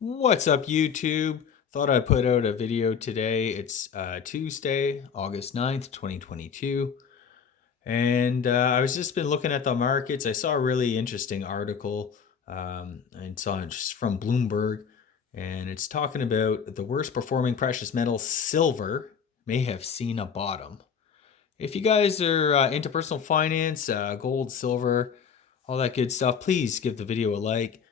What's up, YouTube? Thought I'd put out a video today. It's Tuesday, August 9th, 2022. And I was just been looking at the markets. I saw a really interesting article. And saw it just from Bloomberg. And it's talking about the worst performing precious metal, silver, may have seen a bottom. If you guys are into personal finance, gold, silver, all that good stuff, please give the video a like.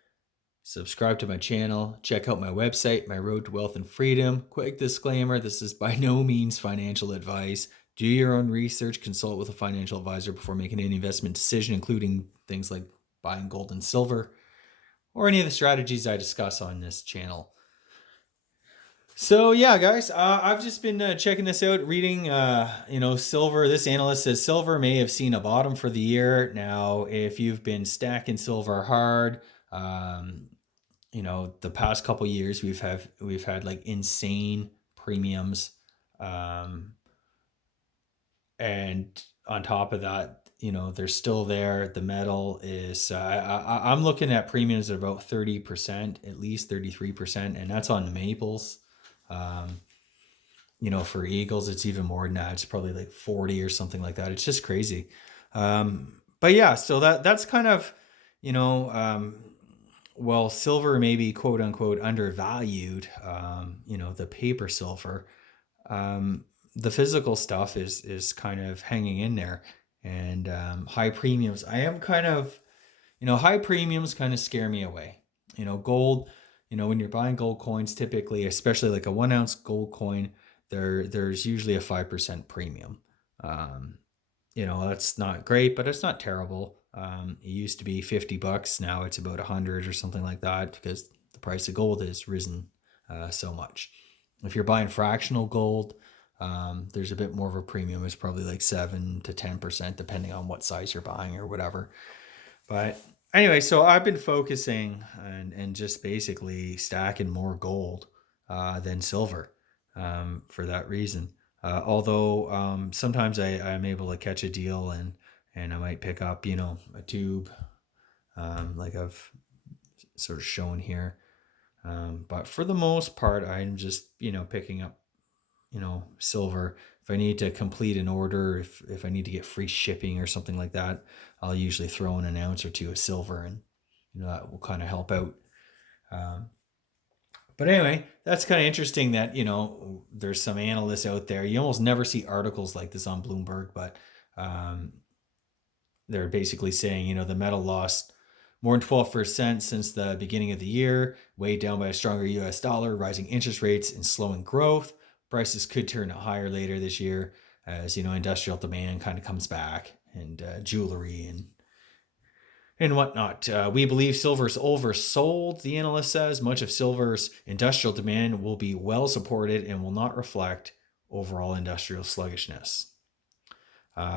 Subscribe to my channel. Check out my website, My Road to Wealth and Freedom. Quick disclaimer, this is by no means financial advice. Do your own research, consult with a financial advisor before making any investment decision, including things like buying gold and silver or any of the strategies I discuss on this channel. So yeah, guys, I've just been checking this out, reading, silver. This analyst says silver may have seen a bottom for the year. Now, if you've been stacking silver hard, the past couple years we've had like insane premiums, and on top of that, they're still there. The metal is I'm looking at premiums of about 30%, at least 33%, and that's on the maples. um, for eagles it's even more than that. It's probably like 40 or something like that. It's just crazy. But yeah, so that's kind of, you know well, silver may be quote unquote undervalued. The paper silver, um, the physical stuff is kind of hanging in there, and high premiums. I am kind of, high premiums kind of scare me away. Gold. When you're buying gold coins, typically, especially like a 1 ounce gold coin, there's usually a 5% premium. Um, that's not great, but it's not terrible. It used to be $50. Now it's about 100 or something like that because the price of gold has risen so much. If you're buying fractional gold, there's a bit more of a premium. It's probably like 7 to 10%, depending on what size you're buying or whatever. But anyway, so I've been focusing and just basically stacking more gold than silver, for that reason. Although sometimes I'm able to catch a deal, and I might pick up, a tube, like I've sort of shown here. But for the most part, I'm just, picking up, silver. If I need to complete an order, if I need to get free shipping or something like that, I'll usually throw in an ounce or two of silver, and that will kind of help out. Um, but anyway, that's kind of interesting that, there's some analysts out there. You almost never see articles like this on Bloomberg, but um, they're basically saying, the metal lost more than 12% since the beginning of the year, weighed down by a stronger US dollar, rising interest rates, and slowing growth. Prices could turn higher later this year as, industrial demand kind of comes back, and jewelry and whatnot. We believe silver's oversold, the analyst says. Much of silver's industrial demand will be well supported and will not reflect overall industrial sluggishness.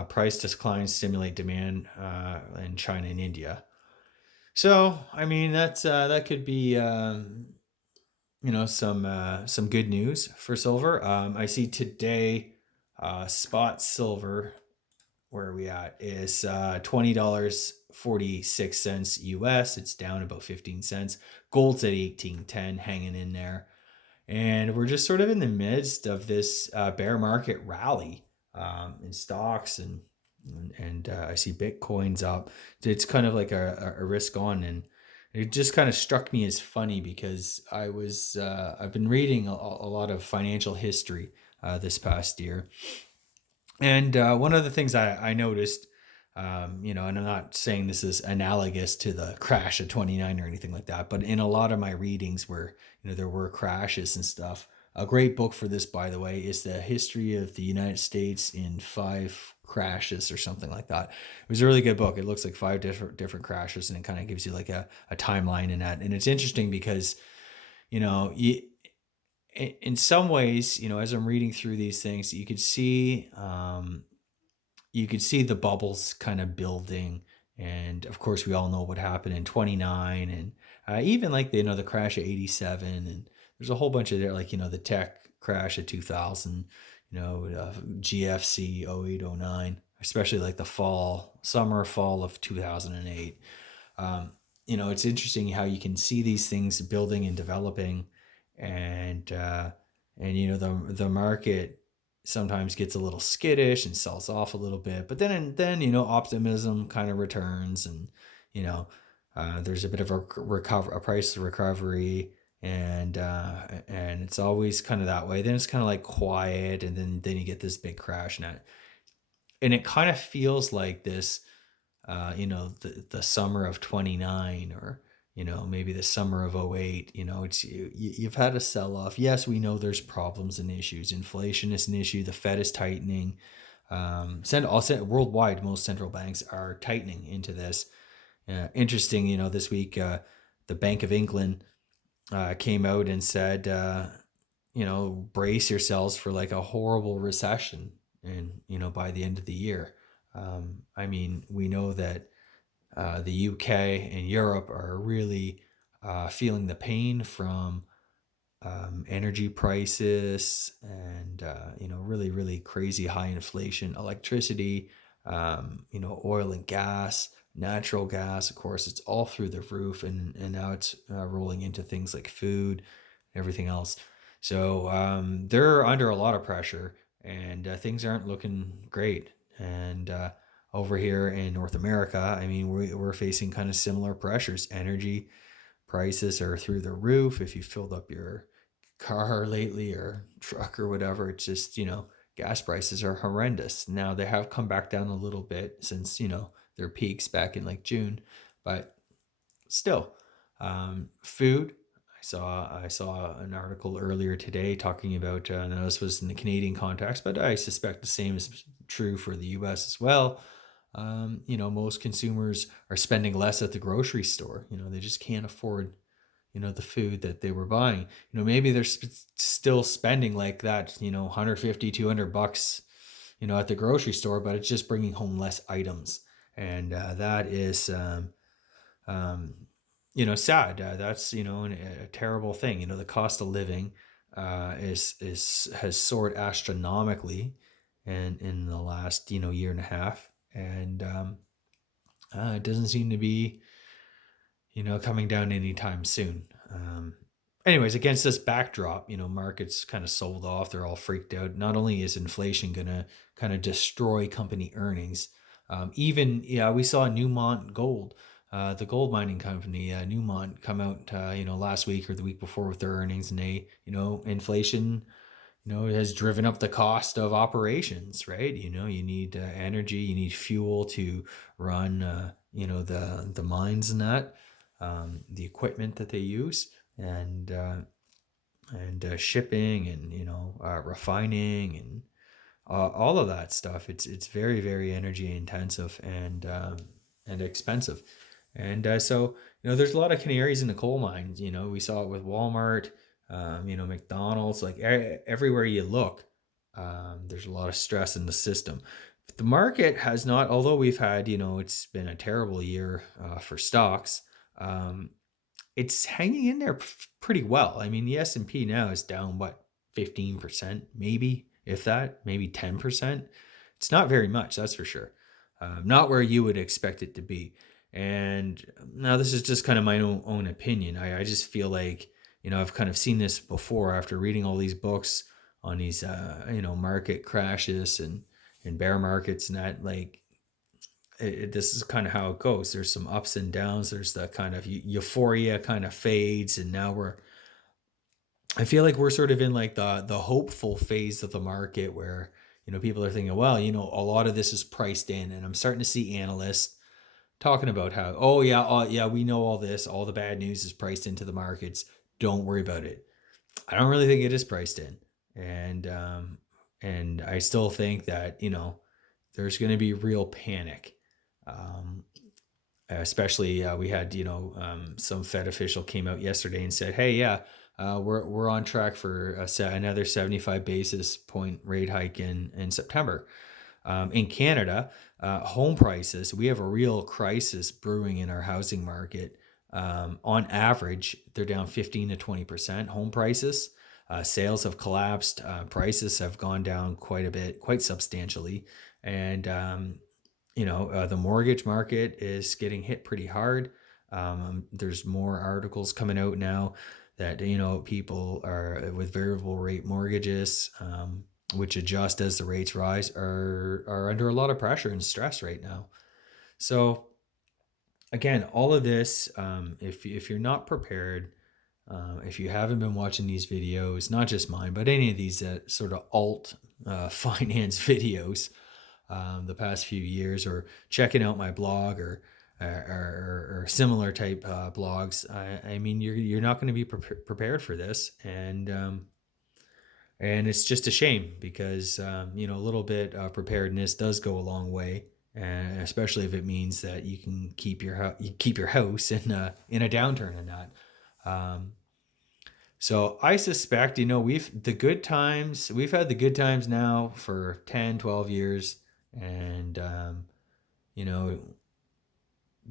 Price declines stimulate demand in China and India. So, I mean, that could be, some good news for silver. I see today, spot silver, where are we at, is $20.46 US. It's down about 15 cents. Gold's at 18.10, hanging in there. And we're just sort of in the midst of this bear market rally, in stocks, and I see Bitcoin's up. It's kind of like a risk on, and it just kind of struck me as funny because I've been reading a lot of financial history this past year, and one of the things I noticed, and I'm not saying this is analogous to the crash of '29 or anything like that, but in a lot of my readings where, there were crashes and stuff. A great book for this, by the way, is The History of the United States in Five Crashes or something like that. It was a really good book. It looks like five different crashes, and it kind of gives you like a timeline in that. And it's interesting because, you know, you, in some ways, as I'm reading through these things, you could see the bubbles kind of building. And of course, we all know what happened in '29, and even like the crash of '87, and there's a whole bunch of there, like the tech crash of 2000, GFC 08, 09, especially like the fall of 2008. it's interesting how you can see these things building and developing, and the market sometimes gets a little skittish and sells off a little bit, but then optimism kind of returns, and you know there's a bit of a price recovery, and it's always kind of that way. Then it's kind of like quiet, and then you get this big crash, and it kind of feels like this, the summer of 29, or maybe the summer of 08. You've had a sell off. Yes, we know there's problems and issues. Inflation is an issue. The Fed is tightening. I'll say worldwide, most central banks are tightening into this. Interesting, this week, the Bank of England came out and said, brace yourselves for like a horrible recession, and by the end of the year. I mean, we know that the UK and Europe are really feeling the pain from energy prices, and really, really crazy high inflation, electricity, oil and gas, natural gas. Of course, it's all through the roof, and now it's rolling into things like food, everything else. So they're under a lot of pressure, and things aren't looking great. And over here in North America, I mean, we're facing kind of similar pressures. Energy prices are through the roof. If you filled up your car lately, or truck or whatever, it's just, gas prices are horrendous. Now they have come back down a little bit since, their peaks back in like June, but still, food. I saw an article earlier today talking about, now this was in the Canadian context, but I suspect the same is true for the US as well. Most consumers are spending less at the grocery store. They just can't afford, the food that they were buying. Maybe they're still spending like that, 150, $200, at the grocery store, but it's just bringing home less items. And that is, sad. That's, a terrible thing. The cost of living has soared astronomically, and in the last, year and a half. And it doesn't seem to be, coming down anytime soon. Anyways, against this backdrop, markets kind of sold off. They're all freaked out. Not only is inflation going to kind of destroy company earnings, we saw Newmont Gold, the gold mining company, Newmont, come out, last week or the week before with their earnings, and they, inflation, has driven up the cost of operations, right? You need energy, you need fuel to run, the mines and that, the equipment that they use, and shipping, and refining, and all of that stuff. It's very, very energy intensive, and expensive. And so there's a lot of canaries in the coal mines. We saw it with Walmart, McDonald's, like everywhere you look. There's a lot of stress in the system. But the market has not, although we've had, it's been a terrible year for stocks. It's hanging in there pretty well. I mean, the S&P now is down, what, 15%, maybe, if that, maybe 10%. It's not very much, that's for sure. Not where you would expect it to be. And now this is just kind of my own opinion. I just feel like, I've kind of seen this before after reading all these books on these, market crashes and bear markets, and that, like, this is kind of how it goes. There's some ups and downs. There's the kind of euphoria kind of fades. And now I feel like we're sort of in like the hopeful phase of the market where, people are thinking, well, a lot of this is priced in. And I'm starting to see analysts talking about how, oh yeah, we know all this, all the bad news is priced into the markets. Don't worry about it. I don't really think it is priced in. And I still think that, there's going to be real panic. Especially we had, some Fed official came out yesterday and said, hey, yeah, we're on track for another 75 basis point rate hike in September. In Canada, home prices, we have a real crisis brewing in our housing market. On average, they're down 15 to 20%. Home prices, sales have collapsed. Prices have gone down quite a bit, quite substantially. And, the mortgage market is getting hit pretty hard. There's more articles coming out now that, people are with variable rate mortgages, which adjust as the rates rise, are under a lot of pressure and stress right now. So again, all of this, if you're not prepared, if you haven't been watching these videos, not just mine, but any of these sort of alt finance videos, the past few years, or checking out my blog, or similar type blogs, I mean, you're not going to be prepared for this, and it's just a shame because a little bit of preparedness does go a long way, and especially if it means that you can keep your house in a downturn in that. Um, so I suspect, we've had the good times now for 10, 12 years. And, you know,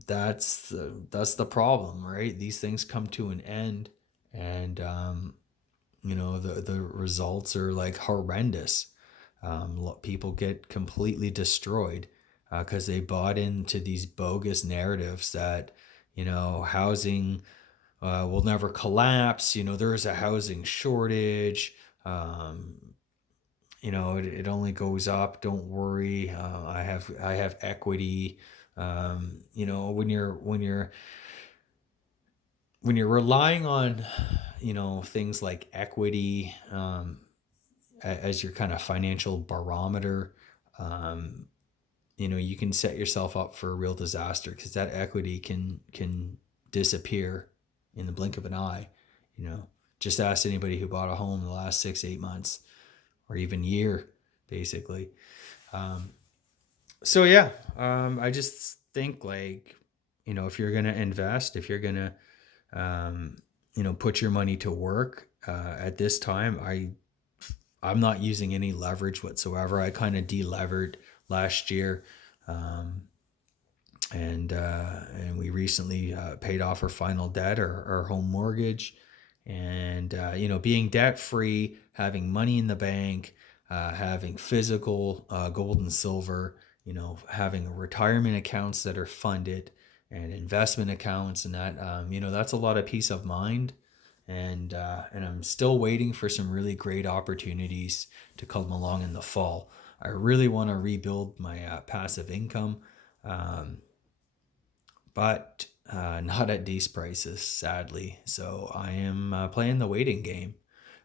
that's the problem, right? These things come to an end, and, the results are like horrendous. People get completely destroyed because they bought into these bogus narratives that, housing will never collapse. There is a housing shortage. It only goes up. Don't worry. I have equity. When you're relying on, things like equity, as your kind of financial barometer, um, you can set yourself up for a real disaster because that equity can disappear in the blink of an eye. You know, just ask anybody who bought a home in the last 6, 8 months, or even year, basically. Um, so yeah, I just think, like, if you're gonna invest, if you're gonna, um, put your money to work at this time, I'm not using any leverage whatsoever. I kind of delevered last year. Um, and we recently paid off our final debt, our home mortgage, and being debt free, having money in the bank, having physical gold and silver, having retirement accounts that are funded, and investment accounts, and that, that's a lot of peace of mind. And I'm still waiting for some really great opportunities to come along in the fall. I really want to rebuild my passive income. Um, but not at these prices, sadly. So I am playing the waiting game.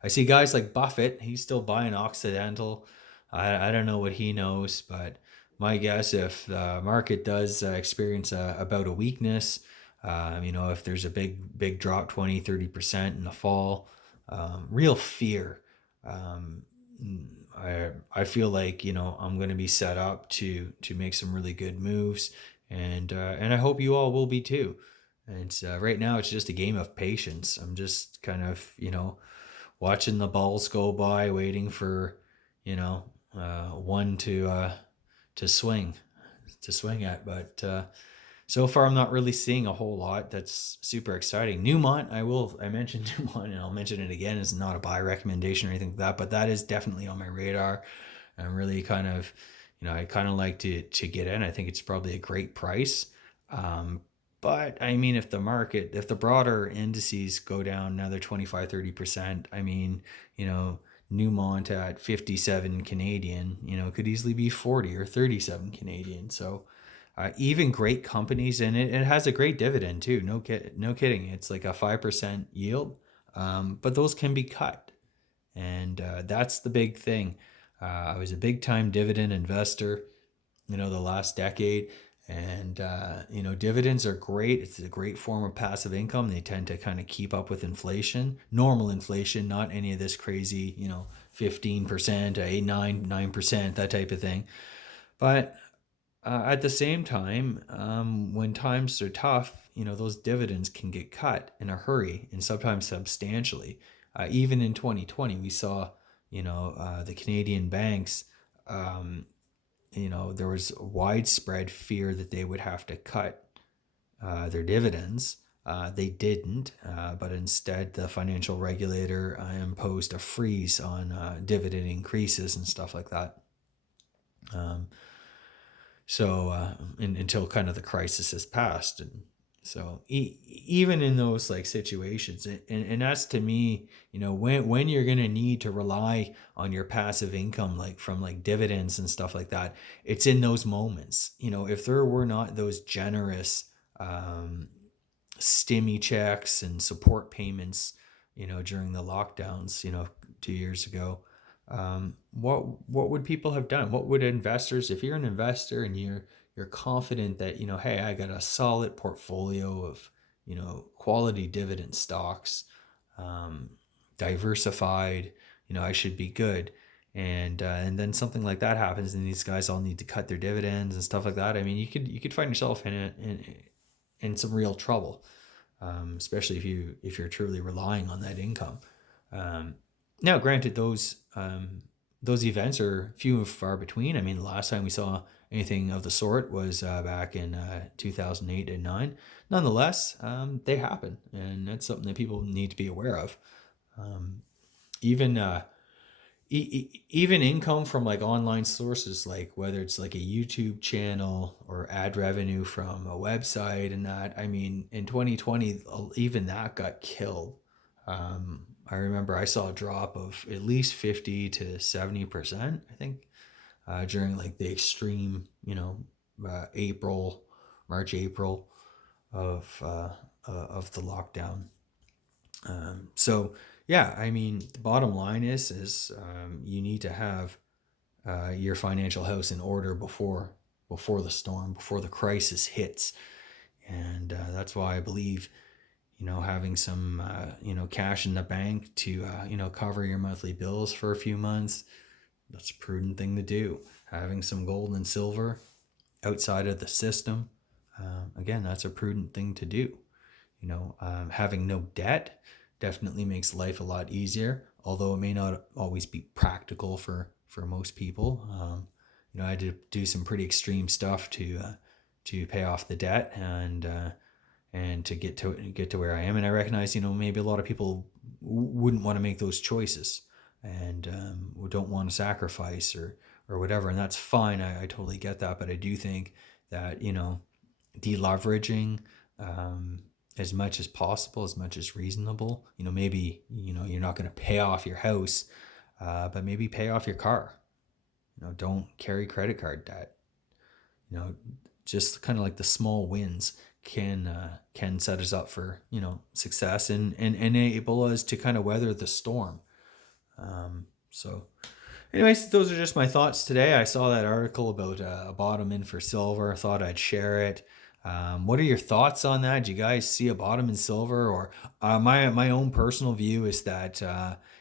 I see guys like Buffett; he's still buying Occidental. I don't know what he knows, but my guess, if the market does experience about a weakness, if there's a big drop, 20, 30% in the fall, real fear. Um, I feel like, I'm going to be set up to make some really good moves, and I hope you all will be too. And right now, it's just a game of patience. I'm just kind of, watching the balls go by, waiting for, one to swing at. But so far, I'm not really seeing a whole lot that's super exciting. Newmont, I mentioned Newmont, and I'll mention it again. It's not a buy recommendation or anything like that, but that is definitely on my radar. I'm really kind of, I kind of like to get in. I think it's probably a great price. Um, but I mean, if the broader indices go down another 25, 30%, I mean, you know, Newmont at 57 Canadian, could easily be 40 or 37 Canadian. So even great companies, and it has a great dividend too. No kidding. It's like a 5% yield. But those can be cut. And that's the big thing. I was a big time dividend investor, the last decade. And, dividends are great. It's a great form of passive income. They tend to kind of keep up with inflation, normal inflation, not any of this crazy, 15%, 8, 9%, that type of thing. But at the same time, when times are tough, those dividends can get cut in a hurry, and sometimes substantially. Even in 2020, we saw, the Canadian banks, um, there was widespread fear that they would have to cut their dividends. They didn't, but instead the financial regulator imposed a freeze on dividend increases and stuff like that. Um, until kind of the crisis has passed. And So even in those like situations, and that's to me, when you're gonna need to rely on your passive income, like from like dividends and stuff like that, it's in those moments. If there were not those generous um, stimmy checks and support payments, during the lockdowns, 2 years ago, what would people have done? What would investors, if you're an investor and you're confident that, hey, I got a solid portfolio of, quality dividend stocks, um, diversified, I should be good. And then something like that happens, and these guys all need to cut their dividends and stuff like that. I mean, you could find yourself in some real trouble, especially if you're truly relying on that income. Um, Now, granted, those events are few and far between. I mean, the last time we saw anything of the sort was back in 2008 and nine. Nonetheless, they happen, and that's something that people need to be aware of. Um, even even income from like online sources, like whether it's like a YouTube channel or ad revenue from a website, and that, I mean, in 2020, even that got killed. I remember I saw a drop of at least 50 to 70%, I think, during like the extreme, April, March, April of the lockdown. So yeah, I mean, the bottom line is you need to have your financial house in order before the storm, before the crisis hits, and that's why I believe, having some cash in the bank to cover your monthly bills for a few months, that's a prudent thing to do. Having some gold and silver outside of the system, again, that's a prudent thing to do. Having no debt definitely makes life a lot easier, although it may not always be practical for most people. I had to do some pretty extreme stuff to pay off the debt, and to get to where I am. And I recognize, maybe a lot of people wouldn't want to make those choices, and don't want to sacrifice or whatever, and that's fine. I totally get that, but I do think that, deleveraging, um, as much as possible, as much as reasonable. Maybe, you're not going to pay off your house, but maybe pay off your car. Don't carry credit card debt. You know, just kind of like the small wins can set us up for, success, and enable us to kind of weather the storm. So anyways, those are just my thoughts today. I saw that article about a bottom in for silver. I thought I'd share it. What are your thoughts on that? Do you guys see a bottom in silver? Or my own personal view is that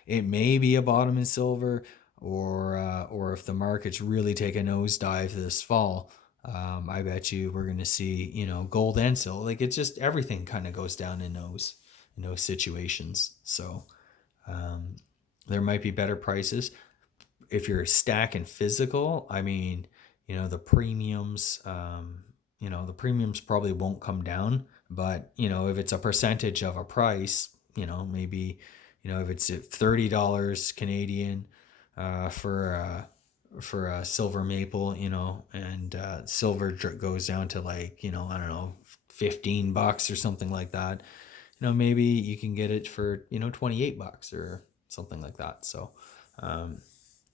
it may be a bottom in silver, or if the markets really take a nosedive this fall, I bet you we're going to see, gold and silver. Like, it's just everything kind of goes down in those situations. So um, there might be better prices if you're stacking physical. I mean, the premiums probably won't come down, but if it's a percentage of a price, maybe, if it's at $30 Canadian for a silver maple, and silver goes down to, like, I don't know, $15 or something like that. Maybe you can get it for, $28 or something like that. Um,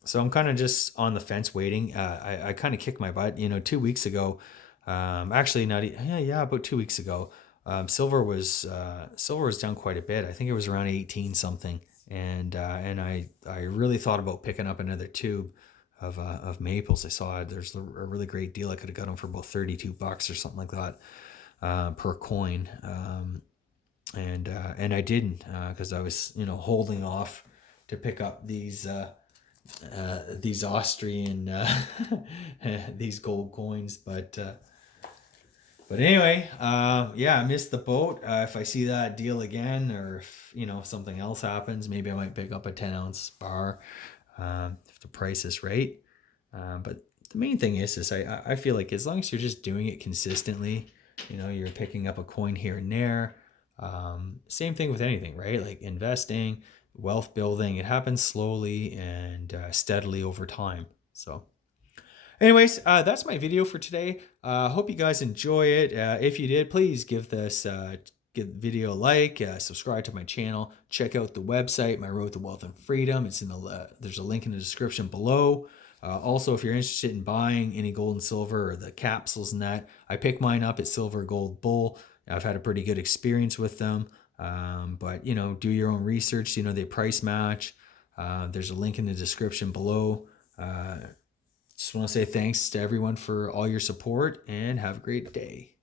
so I'm kind of just on the fence waiting. I kind of kicked my butt, 2 weeks ago. Actually, not, yeah, about 2 weeks ago. Silver was down quite a bit. I think it was around 18 something. And I really thought about picking up another tube of maples. I saw there's a really great deal. I could have got them for about $32 or something like that, per coin. And I didn't, because I was, holding off to pick up these Austrian these gold coins. But anyway, yeah, I missed the boat. If I see that deal again, or if, something else happens, maybe I might pick up a 10-ounce bar, if the price is right. But the main thing is I feel like as long as you're just doing it consistently, you're picking up a coin here and there. Same thing with anything, right? Like investing, wealth building, it happens slowly and steadily over time. So Anyways, that's my video for today. Hope you guys enjoy it. If you did, please give this give the video a like, subscribe to my channel, check out the website, My Road to Wealth and Freedom. It's in the there's a link in the description below. Also, if you're interested in buying any gold and silver or the capsules and that, I pick mine up at Silver Gold Bull. I've had a pretty good experience with them. But you know, do your own research. You know, they price match. There's a link in the description below. Just want to say thanks to everyone for all your support and have a great day.